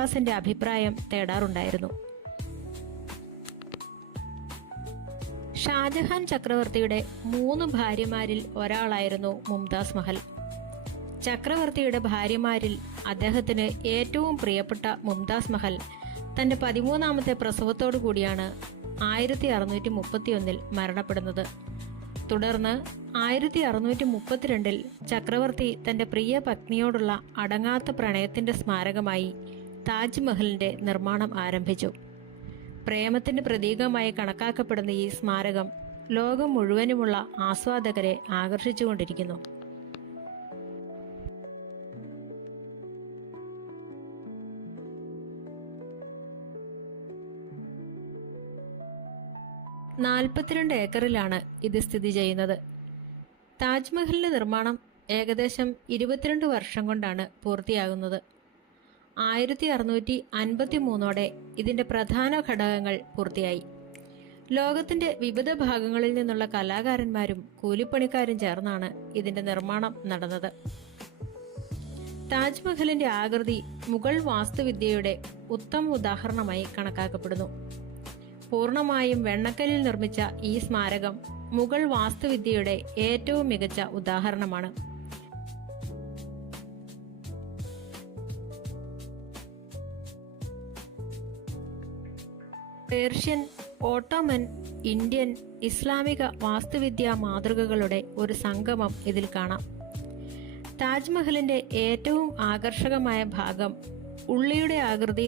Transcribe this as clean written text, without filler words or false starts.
മുംതാസിന്റെ അഭിപ്രായം തേടാറുണ്ടായിരുന്നു. ഷാജഹാൻ ചക്രവർത്തിയുടെ 3 ഭാര്യമാരിൽ ഒരാളായിരുന്നു മുംതാസ് മഹൽ. ചക്രവർത്തിയുടെ ഭാര്യമാരിൽ അദ്ദേഹത്തിന് ഏറ്റവും പ്രിയപ്പെട്ട മുംതാസ് മഹൽ തന്റെ 13ാമത്തെ പ്രസവത്തോടു കൂടിയാണ് 1631 മരണപ്പെടുന്നത്. തുടർന്ന് 1632 ചക്രവർത്തി തന്റെ പ്രിയ പത്നിയോടുള്ള അടങ്ങാത്ത പ്രണയത്തിന്റെ സ്മാരകമായി താജ്മഹലിന്റെ നിർമ്മാണം ആരംഭിച്ചു. പ്രേമത്തിന്റെ പ്രതീകമായി കണക്കാക്കപ്പെടുന്ന ഈ സ്മാരകം ലോകം മുഴുവനുമുള്ള ആസ്വാദകരെ ആകർഷിച്ചുകൊണ്ടിരിക്കുന്നു. നാൽപ്പത്തിരണ്ട് ഏക്കറിലാണ് ഇത് സ്ഥിതി ചെയ്യുന്നത്. താജ്മഹലിന്റെ നിർമ്മാണം ഏകദേശം 22 വർഷം കൊണ്ടാണ് പൂർത്തിയാകുന്നത്. 1653 ഇതിന്റെ പ്രധാന ഘടകങ്ങൾ പൂർത്തിയായി. ലോകത്തിന്റെ വിവിധ ഭാഗങ്ങളിൽ നിന്നുള്ള കലാകാരന്മാരും കൂലിപ്പണിക്കാരും ചേർന്നാണ് ഇതിന്റെ നിർമ്മാണം നടന്നത്. താജ്മഹലിന്റെ ആകൃതി മുഗൾ വാസ്തുവിദ്യയുടെ ഉത്തമ ഉദാഹരണമായി കണക്കാക്കപ്പെടുന്നു. പൂർണ്ണമായും വെണ്ണക്കല്ലിൽ നിർമ്മിച്ച ഈ സ്മാരകം മുഗൾ വാസ്തുവിദ്യയുടെ ഏറ്റവും മികച്ച ഉദാഹരണമാണ്. പേർഷ്യൻ, ഓട്ടോമൻ, ഇന്ത്യൻ, ഇസ്ലാമിക വാസ്തുവിദ്യാ മാതൃകകളുടെ ഒരു സംഗമം ഇതിൽ കാണാം. താജ്മഹലിന്റെ ഏറ്റവും ആകർഷകമായ ഭാഗം ഉള്ളിയുടെ ആകൃതി